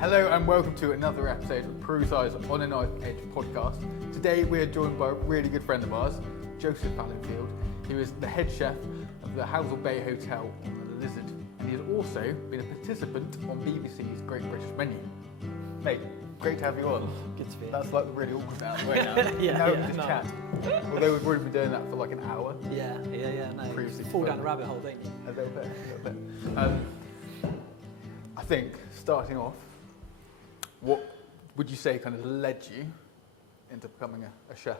Hello and welcome to another episode of Cruise's On a Knife Edge podcast. Today we are joined by a really good friend of ours, Joseph Fallowfield, who is the head chef of the Housel Bay Hotel on the Lizard, and he has also been a participant on BBC's Great British Menu. Mate, great to have you on. Good to be here. That's like really awkward out of the way now. Yeah, we can just chat. Although we've already been doing that for like an hour. Yeah, no. Previously Fall down the rabbit hole, don't you? A little bit. I think, starting off, what would you say kind of led you into becoming a chef,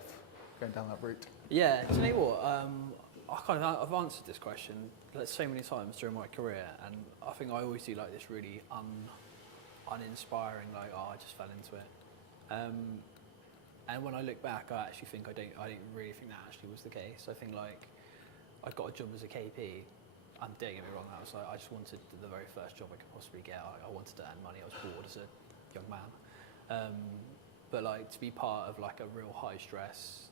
going down that route? Yeah, do you know what? I've answered this question like so many times during my career, and I think I always do like this really uninspiring, like, I just fell into it. And when I look back, I actually think I didn't really think that actually was the case. I think like I got a job as a KP, and don't get me wrong, that was like I just wanted the very first job I could possibly get. I wanted to earn money. I was bored as a young man, but like to be part of like a real high stress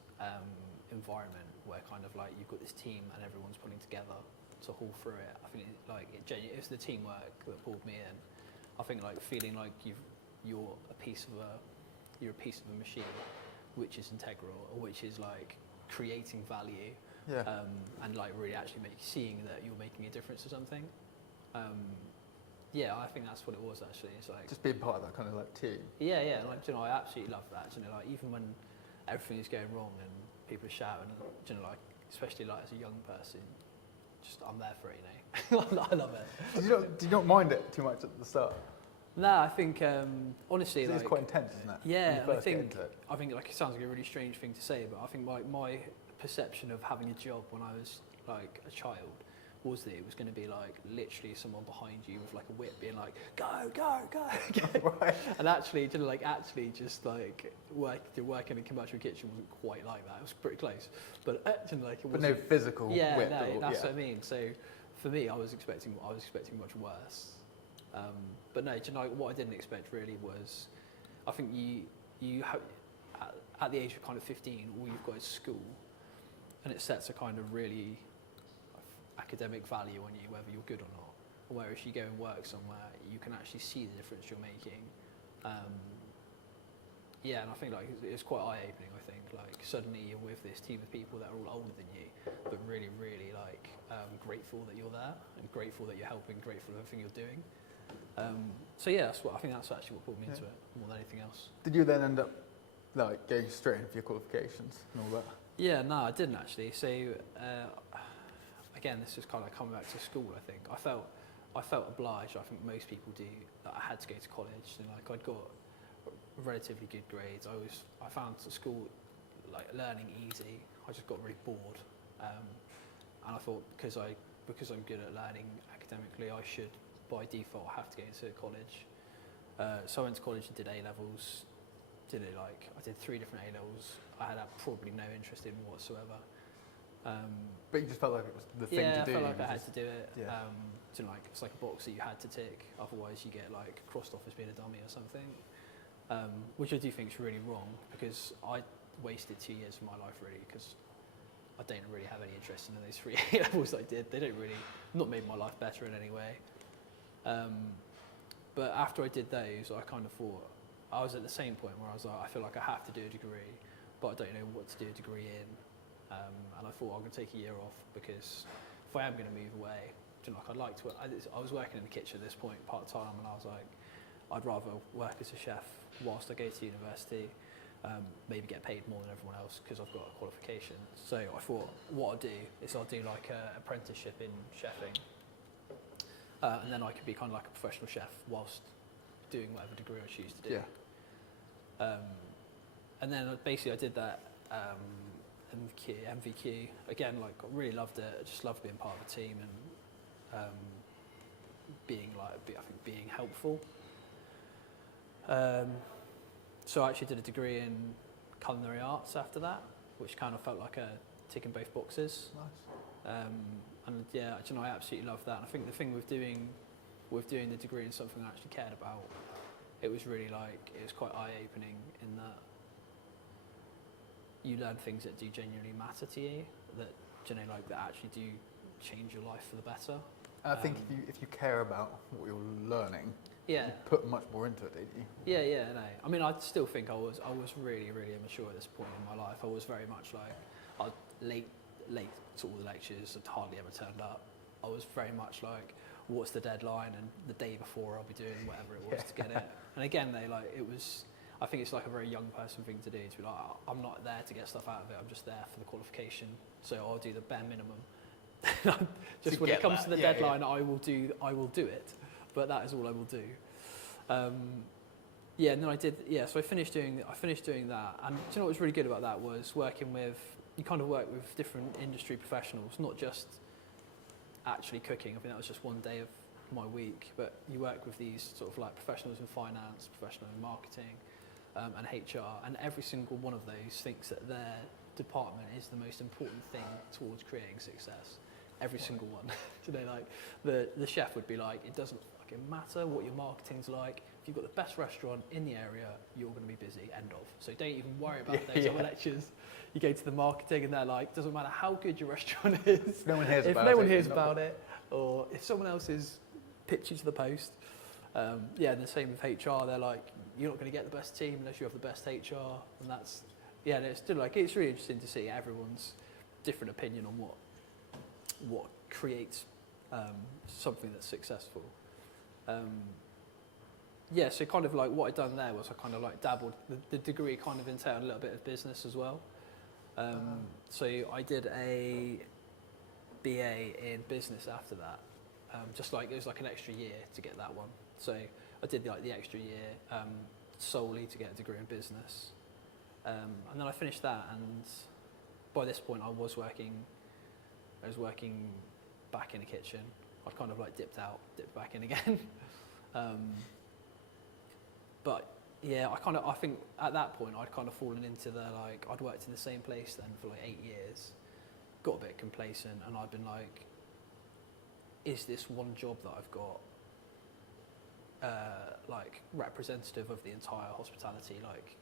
environment where kind of like you've got this team and everyone's pulling together to haul through it. I think it was the teamwork that pulled me in. I think like feeling like you're a piece of a machine, which is integral, or which is like creating value, and like really actually seeing that you're making a difference to something. Yeah, I think that's what it was actually. It's like just being part of that kind of like team. Yeah, like you know, I absolutely love that. You know, like even when everything is going wrong and people are shouting, you know, like especially like as a young person, just I'm there for it. You know, I love it. Did you not mind it too much at the start? No, I think honestly, it's like, quite intense, isn't it? Yeah, I think like it sounds like a really strange thing to say, but I think like my perception of having a job when I was like a child was that it was going to be like literally someone behind you with like a whip being like go. Right. And actually, you know, like actually just like working in a commercial kitchen wasn't quite like that. It was pretty close, but you know, like it wasn't. But no physical whip. No, that's what I mean. So for me, I was expecting much worse. But no, do you know what I didn't expect really was, I think you have, at the age of kind of 15, all you've got is school, and it sets a kind of really academic value on you, whether you're good or not. Whereas you go and work somewhere, you can actually see the difference you're making. Yeah, and I think like it's quite eye-opening. I think like suddenly you're with this team of people that are all older than you, but really, really like grateful that you're there and grateful that you're helping, grateful for everything you're doing. So yeah, I think that's actually what pulled me into it more than anything else. Did you then end up like going straight into your qualifications and all that? Yeah, no, I didn't actually. So again, this is kind of like coming back to school. I think I felt obliged. I think most people do. That I had to go to college. And like I'd got relatively good grades. I found school like learning easy. I just got really bored, and I thought because I'm good at learning academically, I should by default have to go into college. So I went to college and did A-levels. I did 3 different A-levels. I had probably no interest in whatsoever. But you just felt like it was the thing to do. Yeah, I felt like I had to do it. Yeah. It's like a box that you had to tick. Otherwise, you get like crossed off as being a dummy or something. Which I do think is really wrong, because I wasted 2 years of my life really, because I don't really have any interest in those 3 A-levels I did. They don't really not made my life better in any way. But after I did those, I kind of thought, I was at the same point where I was like, I feel like I have to do a degree, but I don't know what to do a degree in. And I thought I'm going to take a year off, because if I am going to move away, you know, like I'd like to. I was working in the kitchen at this point part-time, and I was like, I'd rather work as a chef whilst I go to university, maybe get paid more than everyone else because I've got a qualification. So I thought what I'll do is I'll do like an apprenticeship in chefing. And then I could be kind of like a professional chef whilst doing whatever degree I choose to do. Yeah. And then basically I did that MVQ. Again, like I really loved it. I just loved being part of a team and being helpful. So I actually did a degree in culinary arts after that, which kind of felt like a ticking both boxes. Nice. And yeah, you know, I absolutely love that. And I think the thing with doing the degree in something I actually cared about, it was really like, it was quite eye-opening in that you learn things that do genuinely matter to you, that, you know, like that actually do change your life for the better. I think if you care about what you're learning, Yeah. You put much more into it, didn't you? Yeah, no. I mean, I still think I was really, really immature at this point in my life. I was very much like, I was late to all the lectures, I'd hardly ever turned up. I was very much like, what's the deadline? And the day before I'll be doing whatever it was to get it. And again, I think it's like a very young person thing to do, to be like, I'm not there to get stuff out of it, I'm just there for the qualification. So I'll do the bare minimum. Just when it comes to the deadline, I will do it. But that is all I will do. And then I did. Yeah, so I finished doing that. And do you know what was really good about that was you kind of work with different industry professionals, not just actually cooking. I think that was just one day of my week. But you work with these sort of like professionals in finance, professionals in marketing, and HR. And every single one of those thinks that their department is the most important thing towards creating success. Every single one. So they like the chef would be like, it doesn't fucking matter what your marketing's like. If you've got the best restaurant in the area, you're going to be busy. End of. So don't even worry about those other lectures. You go to the marketing and they're like, doesn't matter how good your restaurant is. If no one hears about it, or if someone else is pitched you to the post. And the same with HR. They're like, you're not going to get the best team unless you have the best HR. And that's it's still like, it's really interesting to see everyone's different opinion on what creates something that's successful. So kind of like what I'd done there was I kind of like dabbled. The degree kind of entailed a little bit of business as well. So I did a BA in business after that. Just like it was like an extra year to get that one. So I did the extra year solely to get a degree in business. And then I finished that, and by this point I was working back in the kitchen. I'd kind of like dipped back in again. But yeah, I think at that point I'd kind of fallen into I'd worked in the same place then for like 8 years, got a bit complacent, and I'd been like, is this one job that I've got like representative of the entire hospitality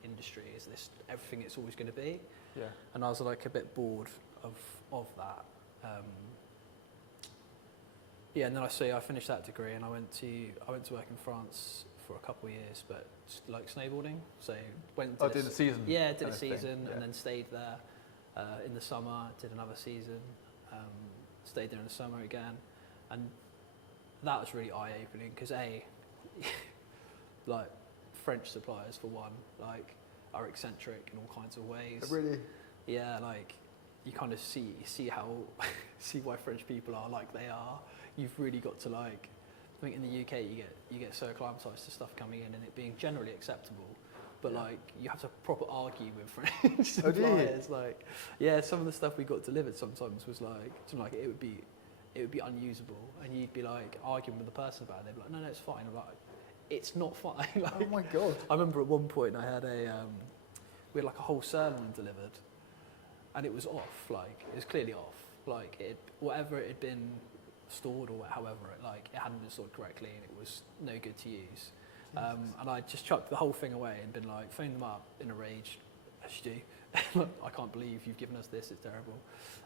industry? Is this everything it's always going to be? Yeah. And I was like a bit bored of that. And then I finished that degree and I went to work in France for a couple of years, but like snowboarding. So did a season. Yeah, did a season and then stayed there in the summer. Did another season. Stayed there in the summer again, and that was really eye-opening because like French suppliers for one, like are eccentric in all kinds of ways. Really? Yeah, like you kind of see how see why French people are like they are. You've really got to I think in the UK you get so acclimatized to stuff coming in and it being generally acceptable, but you have to proper argue with French suppliers. Some of the stuff we got delivered sometimes was it would be unusable, and you'd be arguing with the person about it. They'd be like, no, it's fine. I'm like, it's not fine. Oh my god! I remember at one point I had we had a whole sirloin delivered, and it was off. It was clearly off. Whatever it had been stored or however it hadn't been stored correctly and it was no good to use. And I just chucked the whole thing away and been phoned them up in a rage, as you do. I can't believe you've given us this, it's terrible.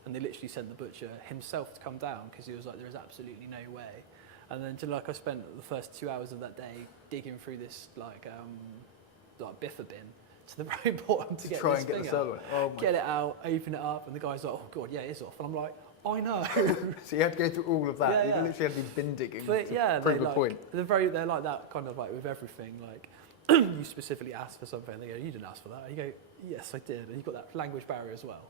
And they literally sent the butcher himself to come down because he was like, there is absolutely no way. And then I spent the first 2 hours of that day digging through this biffa bin to the very bottom to get try this and get thing the sirloin. out. Get it out, open it up, and the guy's like, oh god, yeah, it's off. And I'm like, I know. So you had to go through all of that. Yeah, You literally had to be bin digging to prove a point. They're like that kind of with everything. You specifically asked for something, and they go, you didn't ask for that. And you go, yes, I did. And you've got that language barrier as well.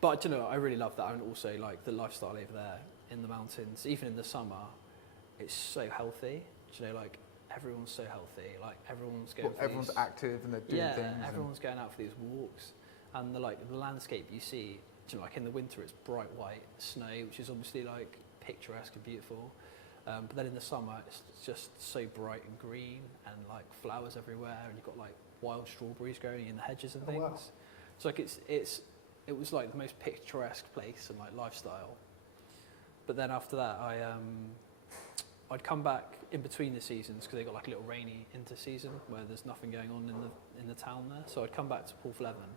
But I really love that, and also the lifestyle over there in the mountains, even in the summer, it's so healthy. Everyone's so healthy. Everyone's going. Everyone's active and they're doing things. Yeah, everyone's going out for these walks, and the landscape you see. In the winter it's bright white snow, which is obviously picturesque and beautiful, but then in the summer it's just so bright and green and flowers everywhere, and you've got wild strawberries growing in the hedges and things. Wow. So it was the most picturesque place and lifestyle. But then after that I'd come back in between the seasons because they got a little rainy inter season where there's nothing going on in the town there. So I'd come back to Porthleven.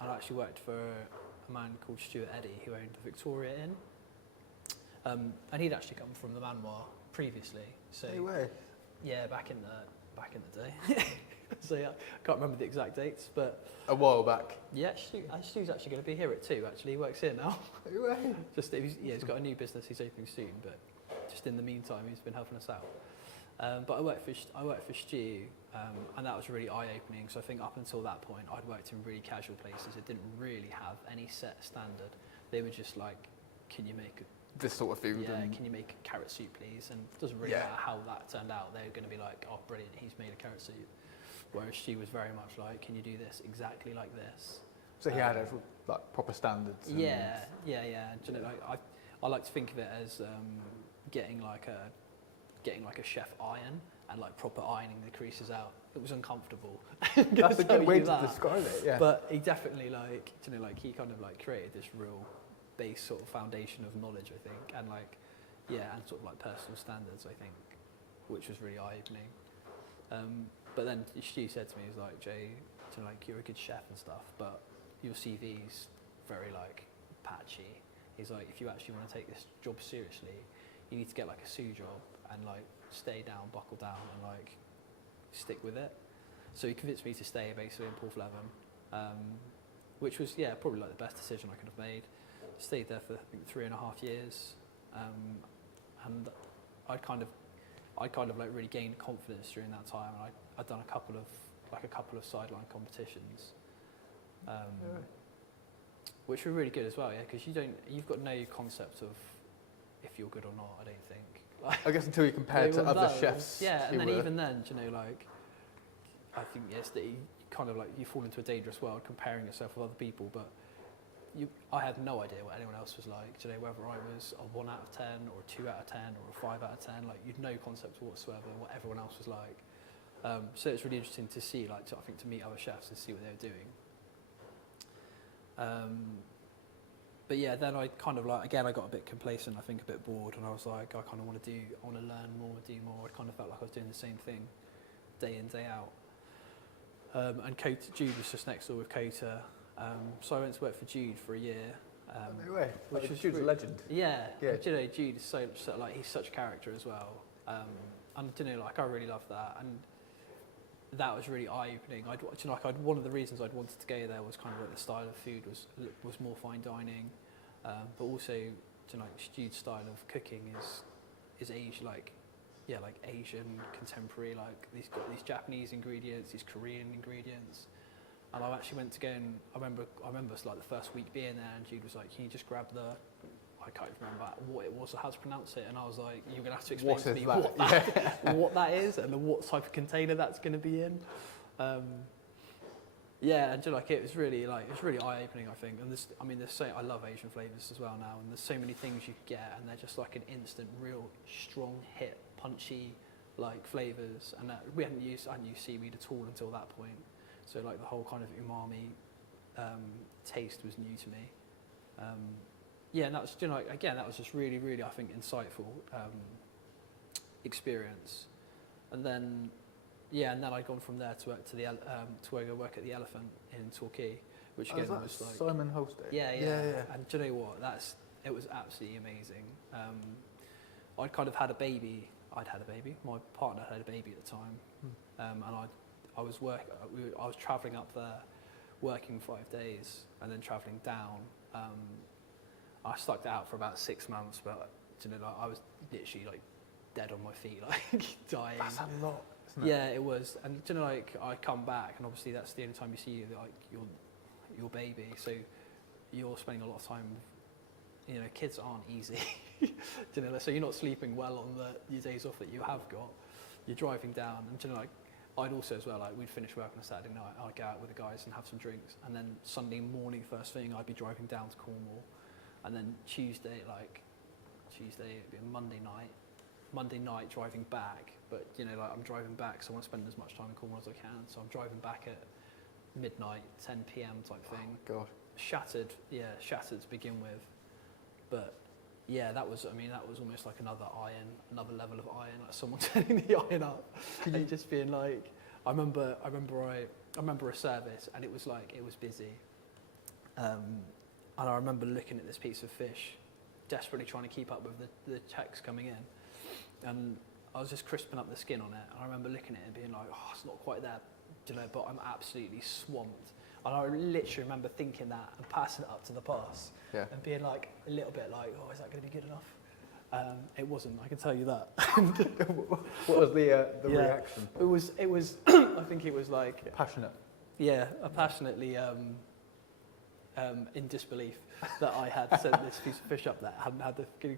I actually worked for a man called Stuart Eddy who owned the Victoria Inn. And he'd actually come from the Manoir previously. So No way. yeah, back in the day. So yeah, I can't remember the exact dates, but A while back. yeah, Stu's actually going to be here at 2. Actually, he works here now. No way. He's got a new business he's opening soon, but just in the meantime, he's been helping us out. But I worked for Stu, and that was really eye-opening. So I think up until that point, I'd worked in really casual places. It didn't really have any set standard. They were just like, "Can you make This sort of food. yeah? And Can you make a carrot soup, please?" And it doesn't really Yeah. matter how that turned out. They were going to be like, "Oh, brilliant! He's made a carrot soup." Whereas Stu was very much like, "Can you do this exactly like this?" so he had actual, like, proper standards. And Yeah. Do you know, like I like to think of it as getting like a chef iron and like proper ironing the creases out. It was uncomfortable. That's a good way to describe it. Yeah. But he definitely he kind of like created this real base sort of foundation of knowledge, I think, and like and sort of like personal standards, I think, which was really eye opening. But then Stu said to me, he was like, "Jay, like you're a good chef and stuff, but your CV's very like patchy." He's like, "If you actually want to take this job seriously, you need to get like a sous job and like stay down, buckle down, and like stick with it." So he convinced me to stay basically in Porthleven, which was probably like the best decision I could have made. Stayed there for I think 3.5 years, and I'd kind of like really gained confidence during that time. And I'd done a couple of sideline competitions, which were really good as well. Yeah, because you've got no concept of if you're good or not. I don't think. I guess until you compare to other chefs. Yeah, and then were, even then, you know, like I think that you kind of like you fall into a dangerous world comparing yourself with other people, but. I had no idea what anyone else was like. Do you know, whether I was a 1 out of 10 or a 2 out of 10 or a 5 out of 10, like you'd no concept whatsoever what everyone else was like. So it's really interesting to see, like, to meet other chefs and see what they were doing. But yeah, then I kind of like, again, I got a bit complacent, I think a bit bored, and I was like, I kind of want to learn more, do more. I kind of felt like I was doing the same thing day in, day out. And Jude was just next door with Kota. So I went to work for Jude for a year. No way. Which was Jude's a legend. Yeah. Yeah. Do you know, Jude is so like he's such a character as well. And you know, like I really loved that, and that was really eye-opening. One of the reasons I'd wanted to go there was kind of like the style of food was more fine dining, but also Jude's style of cooking is Asian, like Asian contemporary. Like he's got these Japanese ingredients, these Korean ingredients. And I actually went to go and I remember like the first week being there, and Jude was like, "Can you just grab I can't remember what it was or how to pronounce it." And I was like, "You're gonna have to explain to me what that is and what type of container that's going to be in." And it was really eye opening, I think. And I love Asian flavors as well now, and there's so many things you can get, and they're just like an instant, real strong hit, punchy like flavors. And I hadn't used seaweed at all until that point. So like the whole kind of umami taste was new to me. And that was that was just really, really, I think, insightful experience. And then I'd gone from there to work at the Elephant in Torquay, which again was like Simon Holstein. Yeah. And do you know what? It was absolutely amazing. I'd kind of had a baby. My partner had a baby at the time, and I was travelling up there, working 5 days, and then travelling down. I stuck it out for about 6 months, but I was literally like dead on my feet, like dying. That's a lot, isn't it? Yeah, it was. And I come back, and obviously that's the only time you see your baby. So you're spending a lot of time. Kids aren't easy. So you're not sleeping well on your days off that you have got. You're driving down, and I'd also as well, like we'd finish work on a Saturday night, I'd go out with the guys and have some drinks, and then Sunday morning first thing I'd be driving down to Cornwall, and then Tuesday it'd be a Monday night driving back, but I'm driving back, so I want to spend as much time in Cornwall as I can, so I'm driving back at midnight, 10 p.m. type thing. Oh, God. Shattered to begin with, but that was almost like another level of iron, like someone turning the iron up and just being like, I remember a service, and it was busy, and I remember looking at this piece of fish, desperately trying to keep up with the checks coming in, And I was just crisping up the skin on it. And I remember looking at it and being like, oh, it's not quite there, you know, but I'm absolutely swamped. And I literally remember thinking that and passing it up to the boss and being like a little bit like, oh, is that going to be good enough? It wasn't, I can tell you that. What was the reaction? It was I think it was like... Passionate. Yeah, passionately in disbelief that I had sent this piece of fish up that hadn't had the skin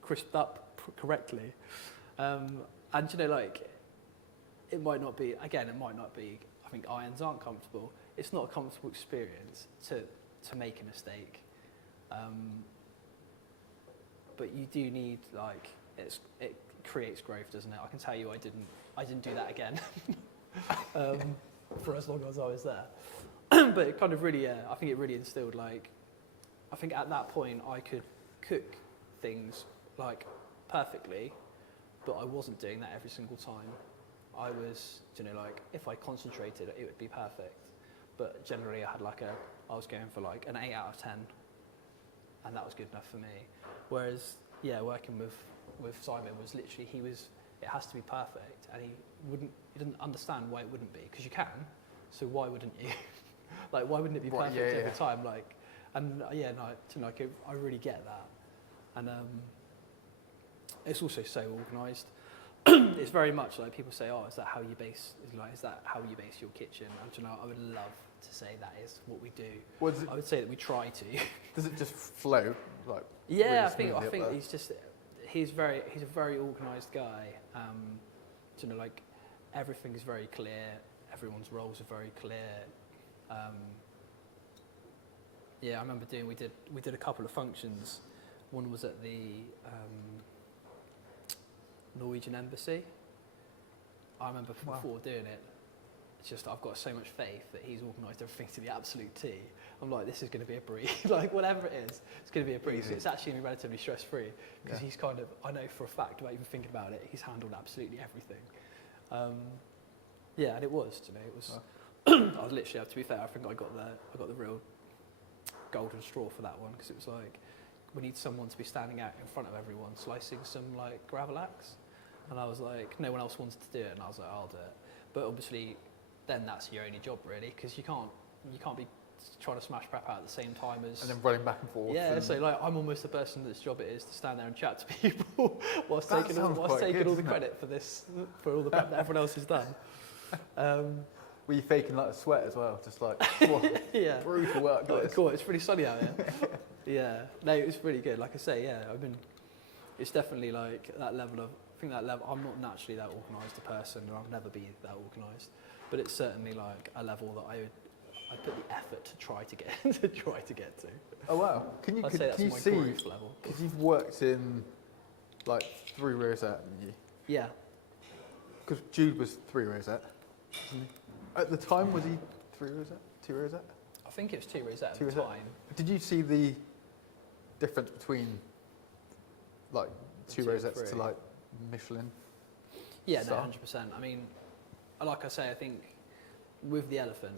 crisped up correctly. And, you know, like, it might not be, I think irons aren't comfortable. It's not a comfortable experience to make a mistake. But you do need, like, it creates growth, doesn't it? I can tell you I didn't do that again for as long as I was there. But it kind of really, I think it really instilled, like, I think at that point I could cook things, like, perfectly, but I wasn't doing that every single time. I was, you know, like, if I concentrated, it would be perfect. But generally I was going for like an 8 out of 10, and that was good enough for me. Whereas, yeah, working with Simon was literally, it has to be perfect, and he didn't understand why it wouldn't be, because you can, so why wouldn't you? Like, why wouldn't it be perfect every time? Like, and I really get that. And it's also so organised. It's very much like people say, oh, is that how you base your kitchen? And, you know, I would love to say that is what we do. I would say that we try to. Does it just flow like? Yeah, really I think he's a very organised guy. You know, like, everything is very clear. Everyone's roles are very clear. Yeah, I remember we did a couple of functions. One was at the Norwegian embassy. I remember before doing it, it's just I've got so much faith that he's organised everything to the absolute T. I'm like, this is going to be a breeze. Like, whatever it is, it's going to be a breeze. So it's actually going to be relatively stress-free, because he's kind of, I know for a fact, without even thinking about it, he's handled absolutely everything. Yeah, and it was, you know, it was. I was literally, to be fair, I think I got the real golden straw for that one, because it was like, we need someone to be standing out in front of everyone, slicing some like gravel axe. And I was like, no one else wanted to do it, and I was like, I'll do it. But obviously, then that's your only job really, because you can't be trying to smash prep out at the same time as... And then running back and forth. Yeah, so like, I'm almost the person that's job it is to stand there and chat to people whilst taking all the credit for this, for all the prep that everyone else has done. Were you faking like a sweat as well? Just like, yeah, brutal work. Cool, it's pretty sunny out here. Yeah, no, it was really good. Like I say, yeah, it's definitely like that level of, I'm not naturally that organised a person, and I'll never be that organised, but it's certainly like a level that I put the effort to try to get to. Oh wow! Can you see? Level. Because you've worked in like 3 rosette, haven't you? Yeah. Because Jude was 3 rosette. At the time, was he 3 rosette, 2 rosette? I think it was 2 rosette at the time. Did you see the difference between like 2 rosettes to like Michelin? Yeah, no, 100%. I mean, like I say, I think with the elephant,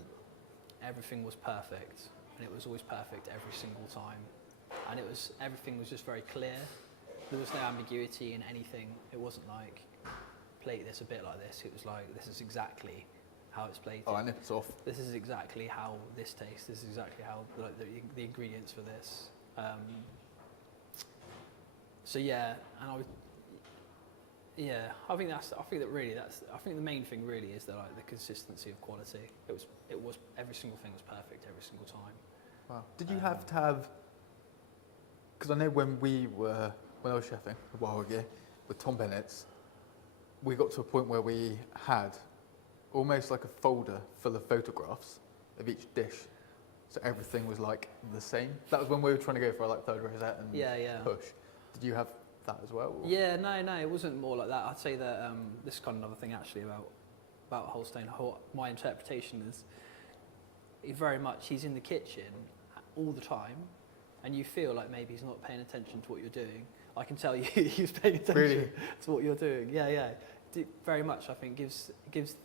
everything was perfect, and it was always perfect every single time, and everything was just very clear. There was no ambiguity in anything. It wasn't like, plate this a bit like this. It was like, this is exactly how it's plated. Oh, and it's off. This is exactly how this tastes. This is exactly how the ingredients for this. So yeah, and I think the main thing really is that, like, the consistency of quality. It was every single thing was perfect every single time. Wow. Did you have to have? Because I know when I was chefing a while ago with Tom Bennett's, we got to a point where we had almost like a folder full of photographs of each dish, so everything was like the same. That was when we were trying to go for like 3rd rosette and push. Did you have that as well? Or? Yeah, no, it wasn't more like that. I'd say that this is kind of another thing actually about Holstein. My interpretation is he's in the kitchen all the time, and you feel like maybe he's not paying attention to what you're doing. I can tell you he's paying attention to what you're doing. Yeah. Very much, I think, gives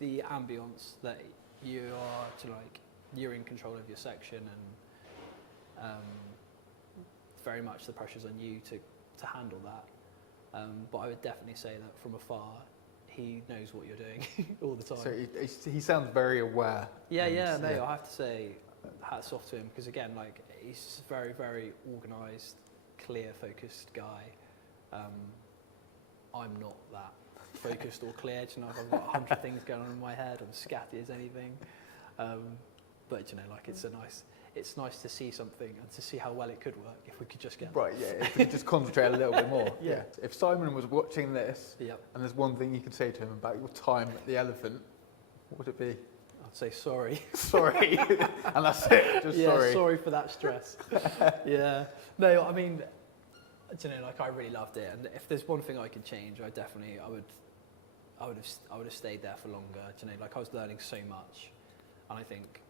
the ambience that you're in control of your section, and very much the pressure's on you to handle that. But I would definitely say that from afar, he knows what you're doing all the time. So he sounds very aware. Yeah, no, I have to say, hats off to him, because again, like, he's a very, very organised, clear, focused guy. I'm not that focused or clear. You know, I've got 100 things going on in my head. I'm scatty as anything. But you know, like, it's nice to see something and to see how well it could work if we could just get right. Yeah, if we could just concentrate a little bit more. Yeah. If Simon was watching this, Yep. and there's one thing you could say to him about your time at the Elephant, what would it be? I'd say sorry. Sorry, and that's it. Just sorry. Sorry for that stress. Yeah. No, I mean, you know, like, I really loved it, and if there's one thing I could change, I would have stayed there for longer. You know, like, I was learning so much, and I think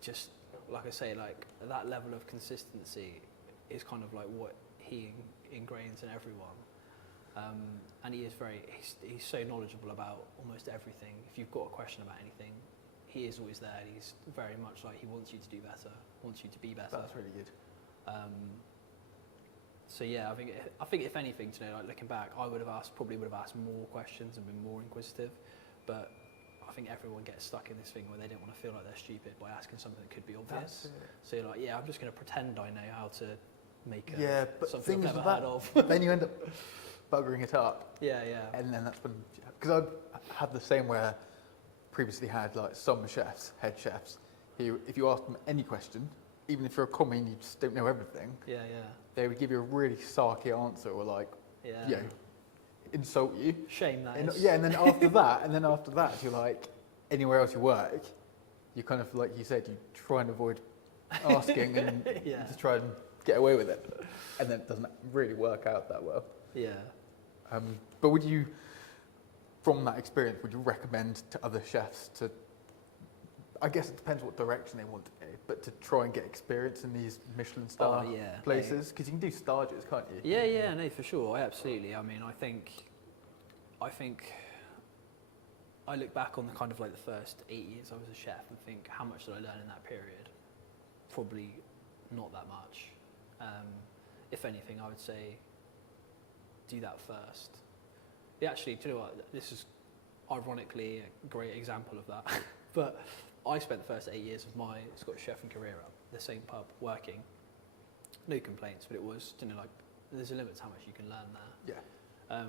just like I say, like, that level of consistency is kind of like what he ingrains in everyone. And he is he's so knowledgeable about almost everything. If you've got a question about anything, he is always there. He's very much like, he wants you to do better, wants you to be better. That's really good. So yeah, I think if anything, you know, like, looking back, I probably would have asked more questions and been more inquisitive, but I think everyone gets stuck in this thing where they don't want to feel like they're stupid by asking something that could be obvious. So you're like, yeah, I'm just going to pretend I know how to make but something I've never heard of. Then you end up buggering it up. Yeah. And then that's when, because I've had the same where previously had, like, some chefs, head chefs, who, if you ask them any question, even if you're a commie and you just don't know everything, they would give you a really sarky answer, or like, you know, insult you. Shame that is. Yeah, and then after that, you're like, anywhere else you work, you kind of, like you said, you try and avoid asking and just try and get away with it, and then it doesn't really work out that well. Yeah. But would you, from that experience, would you recommend to other chefs to, I guess it depends what direction they want to go, but to try and get experience in these Michelin star places? Because you can do starters, can't you? Yeah, no, for sure. Absolutely. I mean, I think I look back on the kind of, like, the first 8 years I was a chef and think, how much did I learn in that period? Probably not that much. If anything, I would say do that first. Actually, do you know what? This is ironically a great example of that. But I spent the first 8 years of my Scottish chefing career at the same pub working. No complaints, but it was, you know, like, there's a limit to how much you can learn there. Yeah.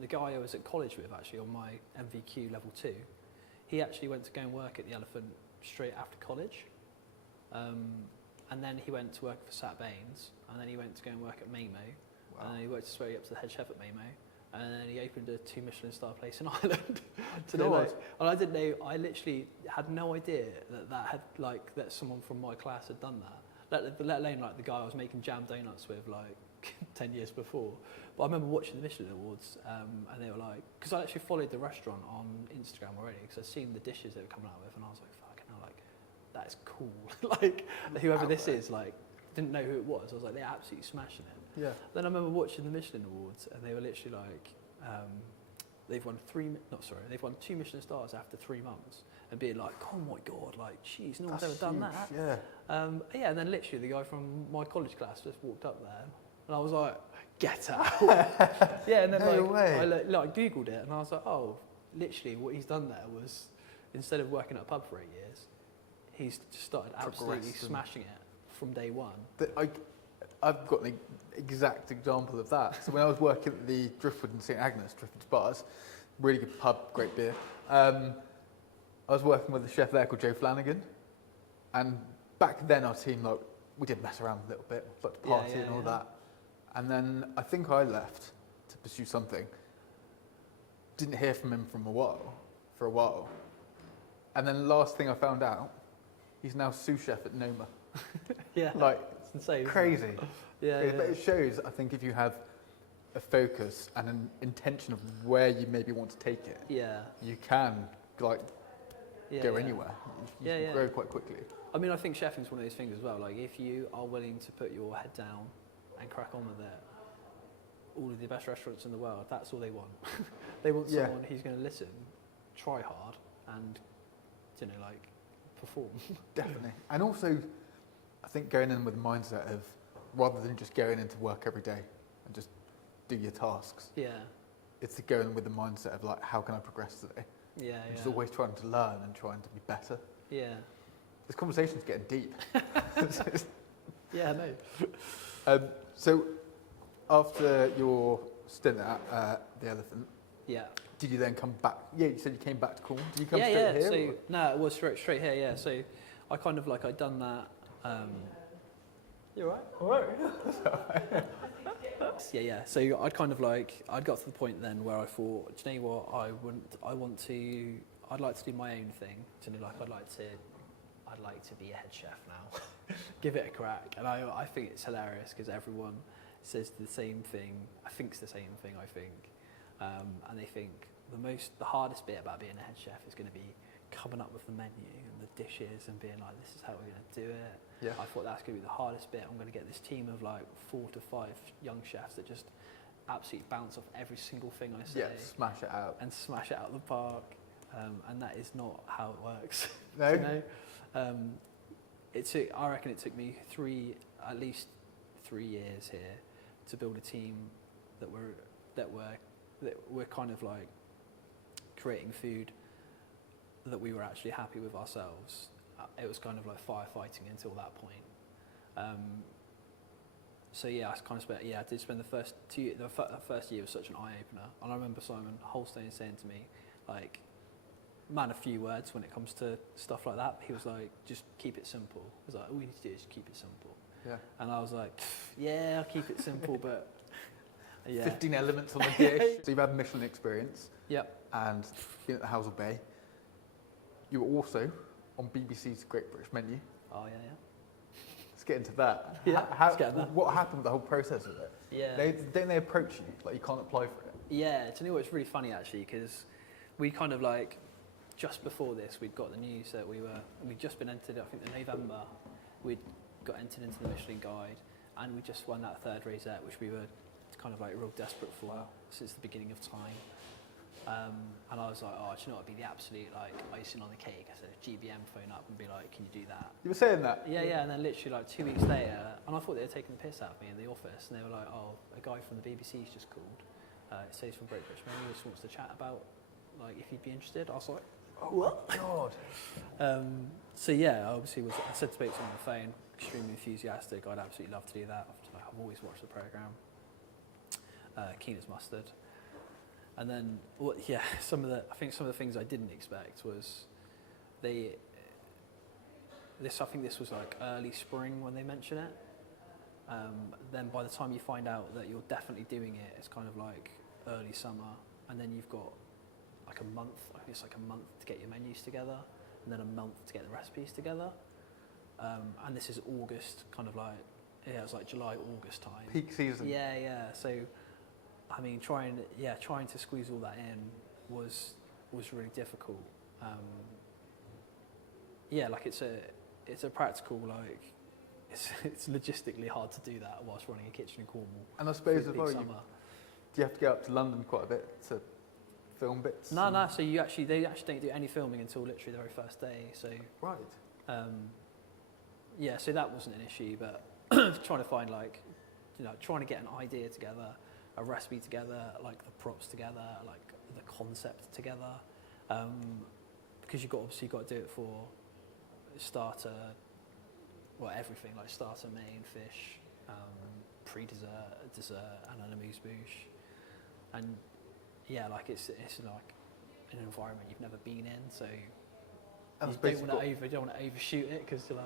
The guy I was at college with, actually, on my MVQ level 2, he actually went to go and work at the Elephant straight after college. And then he went to work for Sat Baines, and then he went to go and work at Mamo. Wow. And then he worked his way up to the head chef at Mamo. And then he opened a 2 Michelin star place in Ireland. And I didn't know, I literally had no idea that someone from my class had done that. Let alone, like, the guy I was making jam donuts with, like, 10 years before. But I remember watching the Michelin Awards, and they were like, because I actually followed the restaurant on Instagram already, because I'd seen the dishes they were coming out with, and I was like, fucking hell, like, that is cool. Like, whoever this is, like, didn't know who it was. I was like, they're absolutely smashing it. Yeah. Then I remember watching the Michelin Awards, and they were literally like, they've won 2 Michelin stars after 3 months, and being like, oh my god, like, jeez, no one's ever done that. Yeah. And then literally the guy from my college class just walked up there, and I was like, get out. And then I googled it, and I was like, oh, literally what he's done there was, instead of working at a pub for 8 years, he's just started absolutely smashing it from day one. I've got an exact example of that. So when I was working at the Driftwood in St Agnes, Driftwood's Bars, really good pub, great beer. I was working with a chef there called Joe Flanagan, and back then our team, like, we did mess around a little bit, like, to party and all that. And then I think I left to pursue something. Didn't hear from him for a while. And then the last thing I found out, he's now sous chef at Noma. Like, it's insane. Crazy. But it shows, I think, if you have a focus and an intention of where you maybe want to take it, you can, like, go anywhere. You can grow quite quickly. I mean, I think chefing's one of those things as well. Like, if you are willing to put your head down and crack on with it, all of the best restaurants in the world, that's all they want. They want someone who's going to listen, try hard, and, you know, like, perform. Definitely. And also, I think going in with the mindset of, rather than just going into work every day and just do your tasks. Yeah. It's to go in with the mindset of like, how can I progress today? Yeah. And just always trying to learn and trying to be better. Yeah. This conversation's getting deep. Yeah, no. So after your stint at the Elephant, Yeah. did you then come back? Yeah, you said you came back to Cornwall. Did you come straight here? So or? no, it was straight here. Yeah. So I kind of like I'd done that. You all right? Yeah. So I'd kind of like I'd got to the point then where I thought, do you know what? I'd like to do my own thing. Do you know, like I'd like to be a head chef now. Give it a crack. And I think it's hilarious because everyone says the same thing. Thinks the same thing. I think, and they think the hardest bit about being a head chef is going to be coming up with the menu and the dishes and being like, this is how we're going to do it. Yeah. I thought that's going to be the hardest bit. I'm going to get this team of like 4 to 5 young chefs that just absolutely bounce off every single thing I say. Yeah, smash it out. And smash it out of the park. And that is not how it works. No? You know? I reckon it took me at least 3 years here to build a team that were kind of like creating food that we were actually happy with ourselves. It was kind of like firefighting until that point. So yeah, I did spend the first year was such an eye opener. And I remember Simon Holstein saying to me, like, man, a few words when it comes to stuff like that. He was like, just keep it simple. He was like, all we need to do is keep it simple. Yeah. And I was like, yeah, I'll keep it simple, but yeah. 15 elements on the dish. So you've had Michelin experience. Yep. And been at the Housel Bay. You were also on BBC's Great British Menu. Oh yeah. Let's get into that. Yeah, let's get into that. What happened with the whole process of it? Yeah. Don't they approach you like you can't apply for it? Yeah. Do you know what's really funny actually? Because we kind of like just before this, we'd got the news that we'd just been entered. I think in November, we'd got entered into the Michelin Guide, and we just won that 3rd rosette, which we were kind of like real desperate for since the beginning of time. And I was like, oh, do you know what would be the absolute like icing on the cake? I said, GBM phone up and be like, can you do that? You were saying that? Yeah. And then literally like 2 weeks later, and I thought they were taking the piss out of me in the office, and they were like, oh, a guy from the BBC's just called. It says from Great British Menu, just wants to chat about like if you'd be interested. I was like, oh what? God. So yeah, obviously I said to speak to him on the phone, extremely enthusiastic. I'd absolutely love to do that. I've always watched the programme. Keen as mustard. And then, some of the things I didn't expect was I think this was like early spring when they mention it. Then by the time you find out that you're definitely doing it, it's kind of like early summer, and then you've got like a month. I think it's like a month to get your menus together, and then a month to get the recipes together. And this is August, kind of like it was like July, August time. Peak season. Yeah. So. I mean, trying to squeeze all that in was really difficult. Like it's a practical like it's logistically hard to do that whilst running a kitchen in Cornwall. And I suppose as well, do summer. you have to go up to London quite a bit to film bits? No. So they actually don't do any filming until literally the very first day. So right. So that wasn't an issue, but trying to find trying to get an idea together. A recipe together, like the props together, like the concept together, because you've got to do it for starter, everything like starter, main, fish, pre-dessert, dessert, and an amuse-bouche, and like it's like an environment you've never been in, so you don't want to overshoot it because you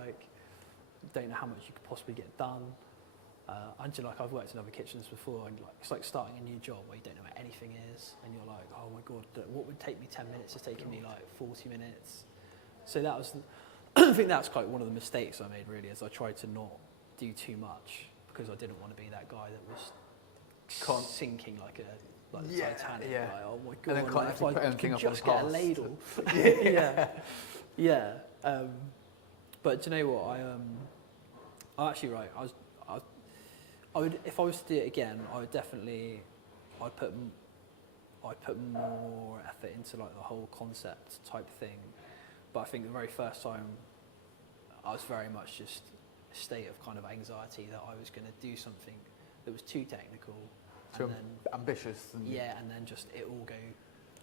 don't know how much you could possibly get done. And I've worked in other kitchens before, and it's like starting a new job where you don't know where anything is, and you're like, oh my god, what would take me 10 minutes is taking me like 40 minutes. So that was, I think that's quite one of the mistakes I made really, is I tried to not do too much because I didn't want to be that guy that was sinking like the Titanic. Yeah. Like, oh my god, And then can't actually put anything up on just get a past. ladle. Yeah. But do you know what? I actually I would, if I was to do it again, I'd put more effort into like the whole concept type thing. But I think the very first time, I was very much just a state of kind of anxiety that I was going to do something that was too technical, So and then ambitious. And and then just it all go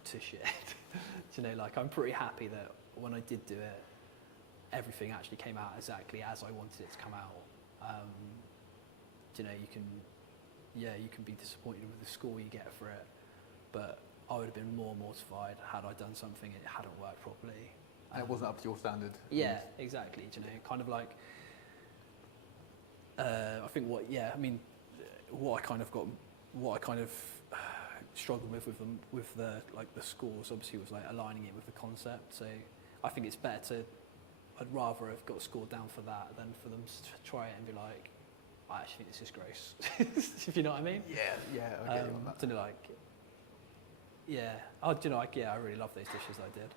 to shit. Do you know, like I'm pretty happy that when I did do it, everything actually came out exactly as I wanted it to come out. You know, you can be disappointed with the score you get for it, but I would have been more mortified had I done something and it hadn't worked properly. And it wasn't up to your standard. Yeah, exactly. Do you know, kind of like, I think what I kind of struggled with the scores obviously was like aligning it with the concept. So I think it's better I'd rather have got scored down for that than for them to try it and be like, I actually think this is gross. If you know what I mean? Yeah, I get you on that. Do you know, like, I really love those dishes that I did.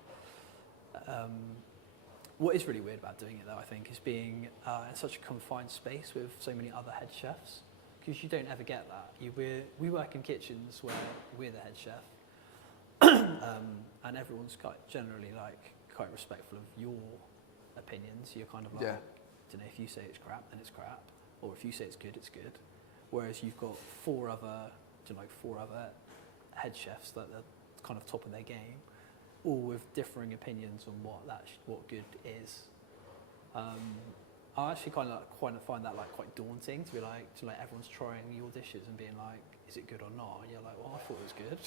What is really weird about doing it though, I think, is being in such a confined space with so many other head chefs, because you don't ever get that. We work in kitchens where we're the head chef, and everyone's generally quite respectful of your opinions. You're kind of like, you know, if you say it's crap, then it's crap, or if you say it's good, it's good. Whereas you've got four other head chefs that are kind of top of their game, all with differing opinions on what good is. I actually kind of find that quite daunting to be like everyone's trying your dishes and being like, is it good or not? And you're like, well, I thought it was good.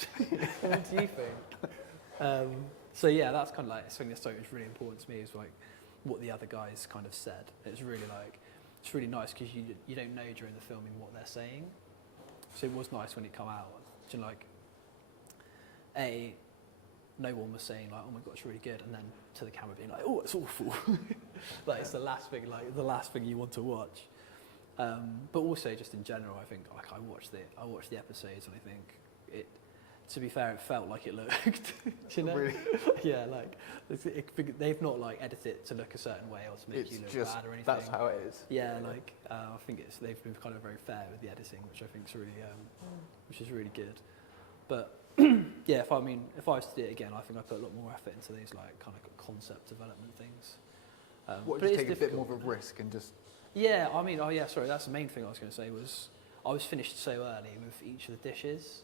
What do you think? So yeah, that's kind of like something that's really important to me, is like what the other guys kind of said. It's really nice because you don't know during the filming what they're saying. So it was nice when it come out. You know, like, no one was saying like, oh my god, it's really good, and then to the camera being like, oh, it's awful. Like it's the last thing you want to watch. But also just in general, I think like I watched the episodes and I think it. To be fair, it felt like it looked. Do you know? Really? Yeah, like they've not like edited it to look a certain way or to make you look bad or anything. That's how it is. Yeah, like I think they've been kind of very fair with the editing, which I think is really, which is really good. But yeah, if I was to do it again, I think I'd put a lot more effort into these like kind of concept development things. What, just take a bit more of a risk and just... Yeah, sorry, that's the main thing I was going to say was I was finished so early with each of the dishes.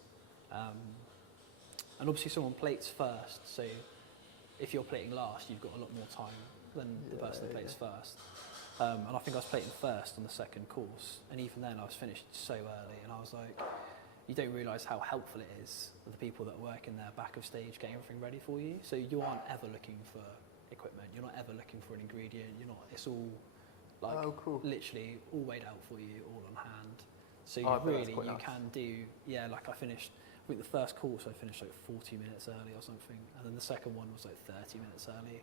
And obviously someone plates first, so if you're plating last, you've got a lot more time than the person that plates first. And I think I was plating first on the second course, and even then I was finished so early, and I was like, you don't realise how helpful it is for the people that work in their back of stage getting everything ready for you. So you aren't ever looking for equipment, you're not ever looking for an ingredient, it's all like literally all weighed out for you, all on hand. So you can do, like I think the first course I finished like 40 minutes early or something, and then the second one was like 30 minutes early.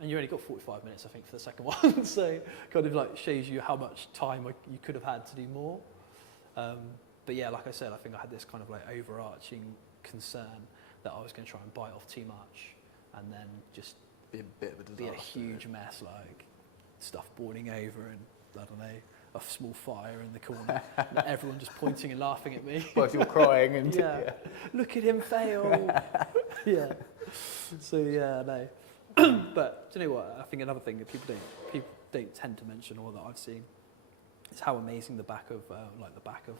And you only got 45 minutes, I think, for the second one, so kind of like shows you how much time you could have had to do more. But yeah, like I said, I think I had this kind of like overarching concern that I was going to try and bite off too much, and then just be a bit of a disaster. Be a huge mess, like stuff boiling over and I don't know, a small fire in the corner, and everyone just pointing and laughing at me. Whilst you're crying and look at him fail. Yeah. So yeah, no. But do you know what? I think another thing that people don't tend to mention, or that I've seen, is how amazing the back of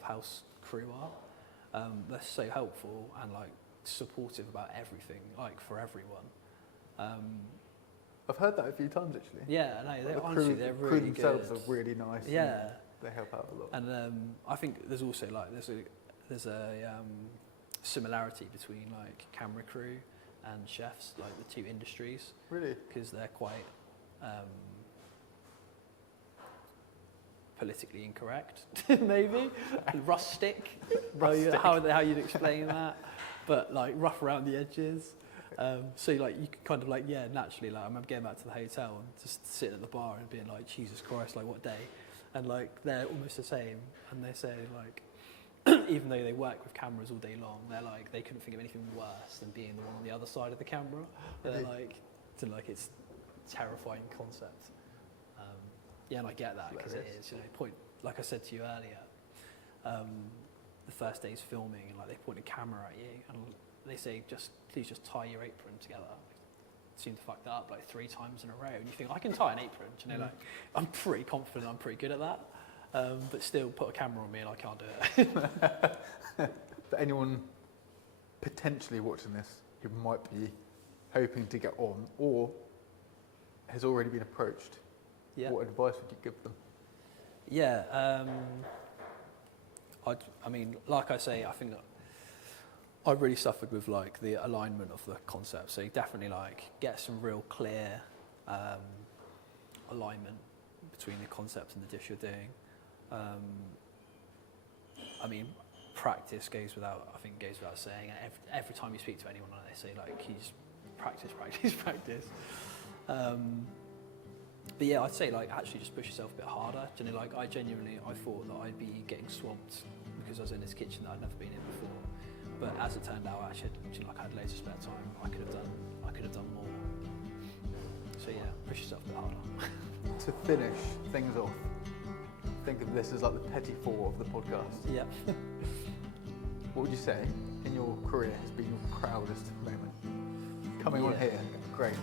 house crew are. They're so helpful and like supportive about everything, like for everyone. I've heard that a few times actually. Yeah, no, they're really crew themselves good. are really nice. Yeah, they help out a lot. And I think there's also like there's a similarity between like camera crew and chefs, like the two industries. Really? Because they're quite politically incorrect, maybe rustic. How you'd explain that? But like rough around the edges. So like you could kind of like naturally, like I remember getting back to the hotel and just sitting at the bar and being like, Jesus Christ, like what day? And like they're almost the same, and they say like even though they work with cameras all day long, they're like they couldn't think of anything worse than being the one on the other side of the camera. They're like it's a terrifying concept. And I get that because it is, like I said to you earlier, the first day's filming and like they point a camera at you and they say please just tie your apron together. I seem to fuck that up like 3 times in a row, and you think I can tie an apron. Like I'm pretty confident, I'm pretty good at that. But still, put a camera on me and I can't do it. For anyone potentially watching this who might be hoping to get on or has already been approached, what advice would you give them? Yeah, I mean, like I say, I think that I really suffered with like the alignment of the concept. So you definitely like get some real clear alignment between the concept and the dish you're doing. I mean, practice goes without saying. Every time you speak to anyone, they say like, you just practice. But yeah, I'd say like actually just push yourself a bit harder. Do you know, like I thought that I'd be getting swamped because I was in this kitchen that I'd never been in before. But as it turned out, actually, I had loads of spare time. I could have done more. So yeah, push yourself a bit harder. To finish things off, think of this as like the petit four of the podcast. Yeah. What would you say in your career has been your proudest moment? Coming on here, great.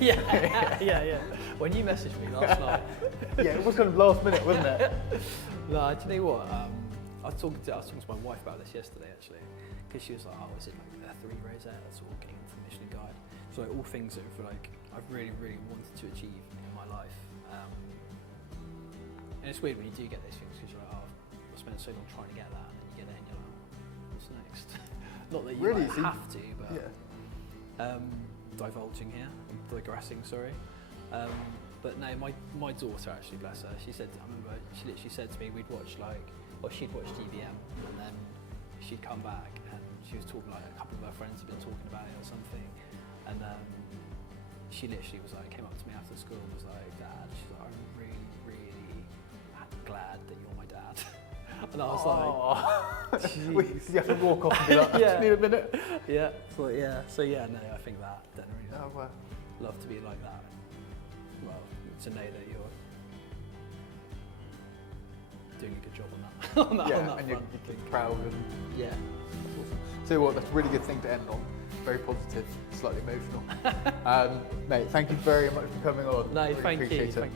yeah. When you messaged me last night. Yeah, it was kind of last minute, wasn't it? No, do you know what? I was talking to my wife about this yesterday actually, because she was like, "Oh, is it like a 3 rosette that's all getting into the Michelin guide?" So like all things that like I've really wanted to achieve in my life. And it's weird when you do get those things because you're like, "Oh, I spent so long trying to get that," and then you get it and you're like, "What's next?" Not that you really have to, but yeah. Divulging here, digressing, sorry. But no, my daughter actually, bless her, I remember she literally said to me, she'd watch DVM and then she'd come back and she was talking, like a couple of her friends had been talking about it or something, and she literally was like, came up to me after school and was like, "Dad," she's like, "I'm really glad that you're my dad." And I was like, you have to walk off and be like, "I just need a minute." Yeah, so no, I think that definitely. Oh, wow. Love to be like that. Well, to know that you're doing a good job on that. on that and front. you're proud. And Yeah. That's awesome. So what, that's a really good thing to end on. Very positive, slightly emotional. Mate, thank you very much for coming on. No, Really thank appreciate you. it.